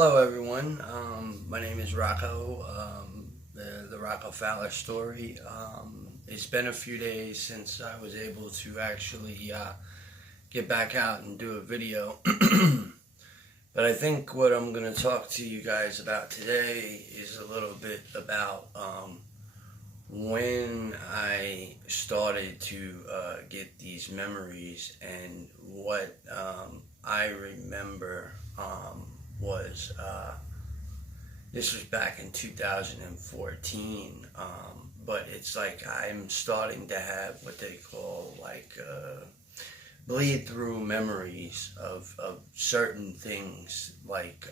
Hello, everyone. My name is Rocco. The Rocco Fowler story. It's been a few days since I was able to actually get back out and do a video. But I think what I'm going to talk to you guys about today is a little bit about when I started to get these memories and what I remember was this was back in 2014, but it's like I'm starting to have what they call like bleed through memories of certain things, like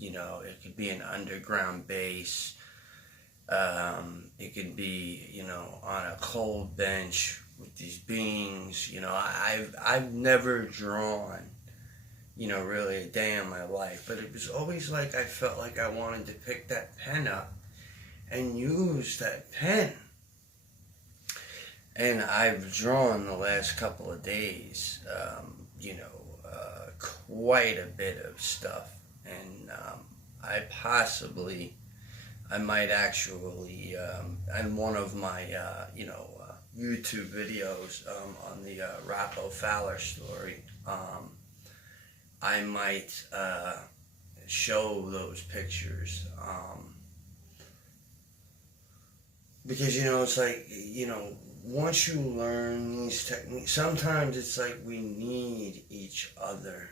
it could be an underground base. It could be, on a cold bench with these beings. I've never drawn, really a day in my life, but it was always like I felt like I wanted to pick that pen up and use that pen. And I've drawn the last couple of days, quite a bit of stuff, and I might actually, in one of my, YouTube videos on the Rocco Fowler story, I might show those pictures. Because, it's like, once you learn these techniques, sometimes it's like we need each other.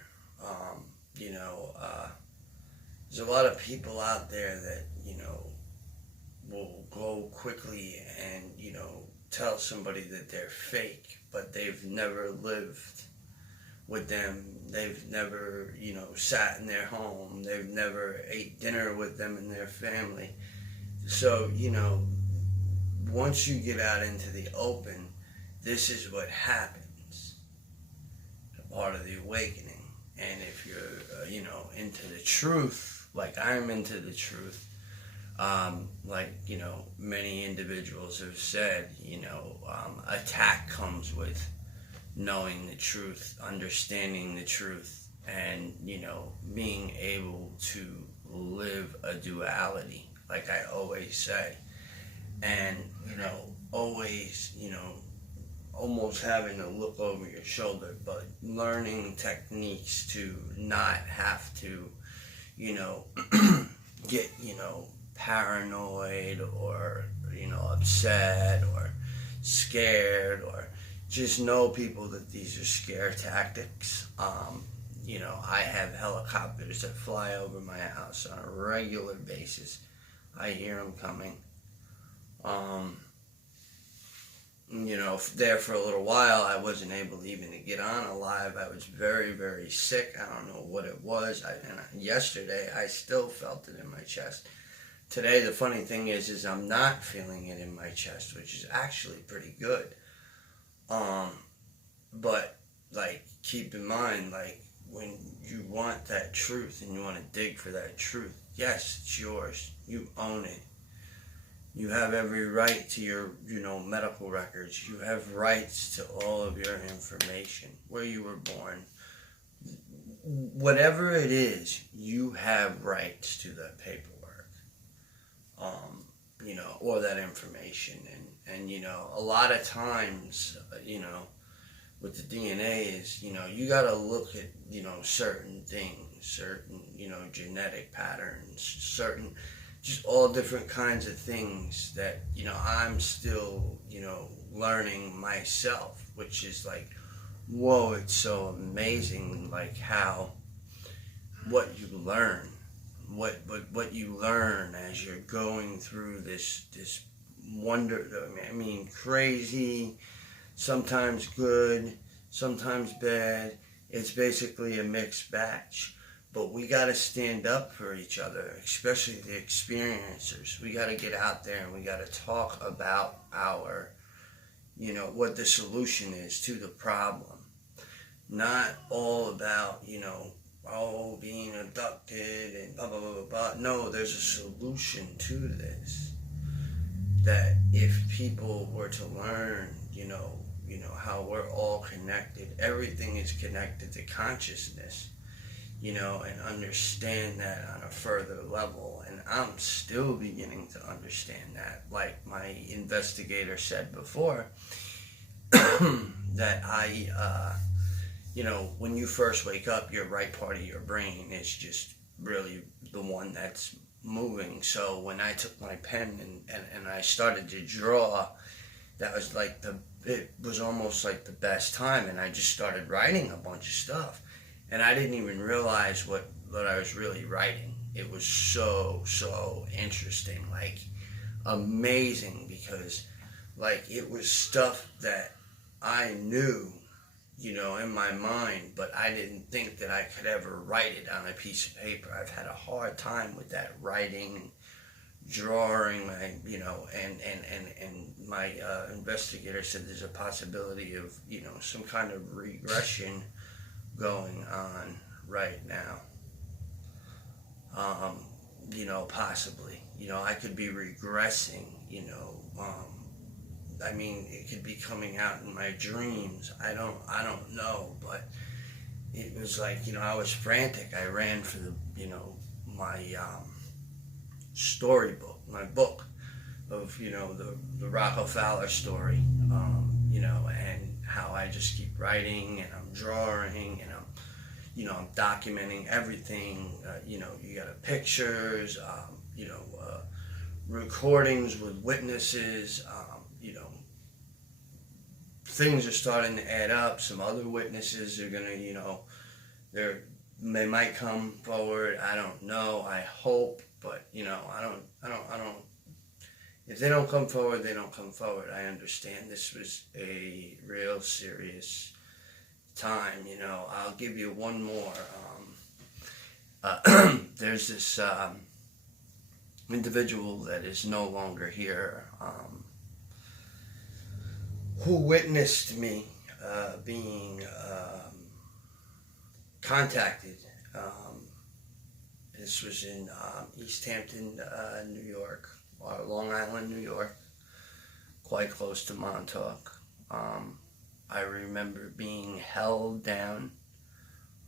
There's a lot of people out there that, will go quickly and, tell somebody that they're fake, but they've never lived with them. They've never, sat in their home. They've never ate dinner with them and their family. So, once you get out into the open, this is what happens. A part of the awakening. And if you're, into the truth, like I'm into the truth, many individuals have said, attack comes with knowing the truth, understanding the truth, and, being able to live a duality, like I always say. And, always, almost having to look over your shoulder, but learning techniques to not have to, get, paranoid or, upset or scared, or just know people that these are scare tactics. I have helicopters that fly over my house on a regular basis. I hear them coming. There for a little while, I wasn't able even to get on a live. I was very, very sick. I don't know what it was. Yesterday, I still felt it in my chest. Today, the funny thing is I'm not feeling it in my chest, which is actually pretty good. But, keep in mind, when you want that truth and you want to dig for that truth, yes, it's yours. You own it. You have every right to your, medical records. You have rights to all of your information, where you were born. Whatever it is, you have rights to that paperwork, or that information. And a lot of times, with the DNA is, you got to look at, certain things, certain, genetic patterns, certain, just all different kinds of things that, I'm still, learning myself, which is like, whoa, it's so amazing, like how, what you learn, what you learn as you're going through this crazy, sometimes good, sometimes bad. It's basically a mixed batch. But we got to stand up for each other, especially the experiencers. We got to get out there and we got to talk about our, what the solution is to the problem. Not all about, being abducted and blah, blah, blah, blah, blah. No, there's a solution to this. That if people were to learn, how we're all connected, everything is connected to consciousness. and understand that on a further level. And I'm still beginning to understand that. Like my investigator said before, that when you first wake up, your right part of your brain is just really the one that's moving. So when I took my pen and I started to draw, that was like it was almost like the best time, and I just started writing a bunch of stuff. And I didn't even realize what I was really writing. It was so interesting, like amazing, because like it was stuff that I knew, in my mind, but I didn't think that I could ever write it on a piece of paper. I've had a hard time with that, writing, drawing, and my investigator said there's a possibility of, some kind of regression going on right now. Possibly, I could be regressing, it could be coming out in my dreams. I don't know, but it was like, I was frantic. I ran for my storybook, my book of, the Rockefeller story, and how I just keep writing and I'm drawing and I'm documenting everything. You got pictures, recordings with witnesses. Things are starting to add up. Some other witnesses are gonna, they might come forward. I don't know. I hope, but I don't. If they don't come forward, they don't come forward. I understand this was a real serious time. I'll give you one more. There's this individual that is no longer here, who witnessed me being contacted. This was in East Hampton, New York, or Long Island, New York, quite close to Montauk. I remember being held down.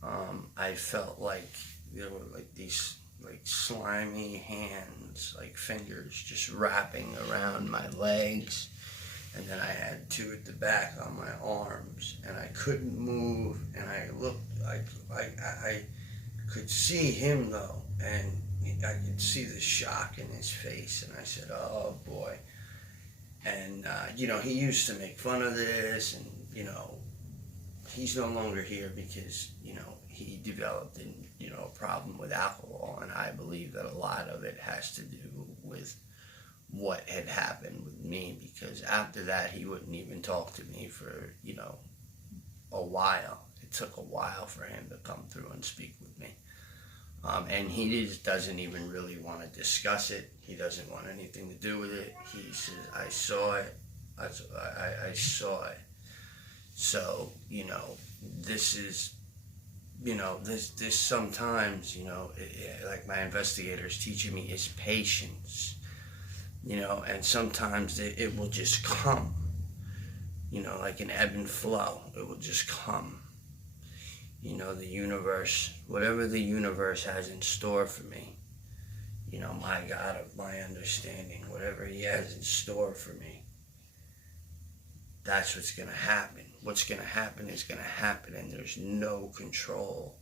I felt like there were like these slimy hands, like fingers, just wrapping around my legs. And then I had two at the back on my arms, and I couldn't move. And I looked, I could see him though, and I could see the shock in his face. And I said, "Oh boy!" And he used to make fun of this, and he's no longer here because he developed a problem with alcohol, and I believe that a lot of it has to do with what had happened with me, because after that he wouldn't even talk to me for a while. It took a while for him to come through and speak with me, and he just doesn't even really want to discuss it. He doesn't want anything to do with it. He says, I saw it. I saw it. So this is this sometimes like my investigators teaching me is patience. And sometimes it will just come, like an ebb and flow. It will just come. The universe, whatever the universe has in store for me, my God of my understanding, whatever he has in store for me, that's what's going to happen. What's going to happen is going to happen, and there's no control.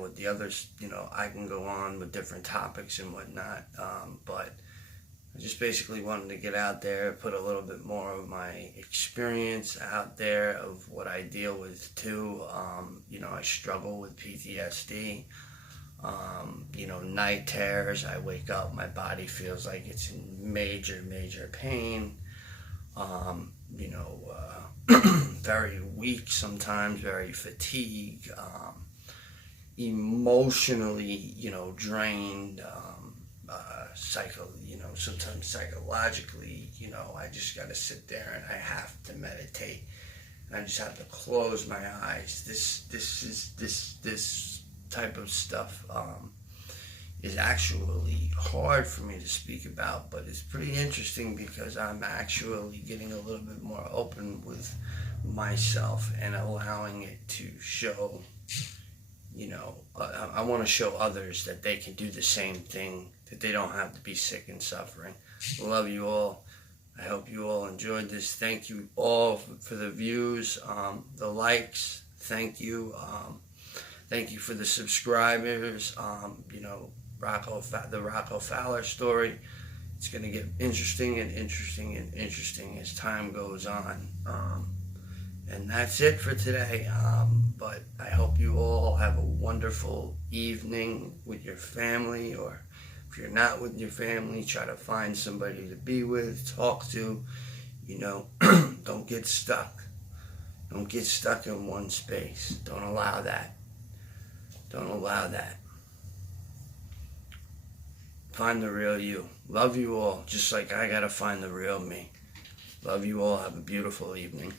With the others, I can go on with different topics and whatnot, but I just basically wanted to get out there, put a little bit more of my experience out there of what I deal with too. I struggle with PTSD, night terrors. I wake up, my body feels like it's in major pain, very weak sometimes, very fatigued, emotionally, drained, sometimes psychologically, I just got to sit there and I have to meditate, and I just have to close my eyes. This type of stuff is actually hard for me to speak about, but it's pretty interesting because I'm actually getting a little bit more open with myself and allowing it to show, I want to show others that they can do the same thing, that they don't have to be sick and suffering. Love you all. I hope you all enjoyed this. Thank you all for the views, the likes. Thank you. Thank you for the subscribers. The Rocco Fowler story. It's going to get interesting and interesting and interesting as time goes on. And that's it for today. But I hope you all have a wonderful evening with your family, or if you're not with your family, try to find somebody to be with, talk to. Don't get stuck. Don't get stuck in one space. Don't allow that. Don't allow that. Find the real you. Love you all, just like I gotta find the real me. Love you all. Have a beautiful evening.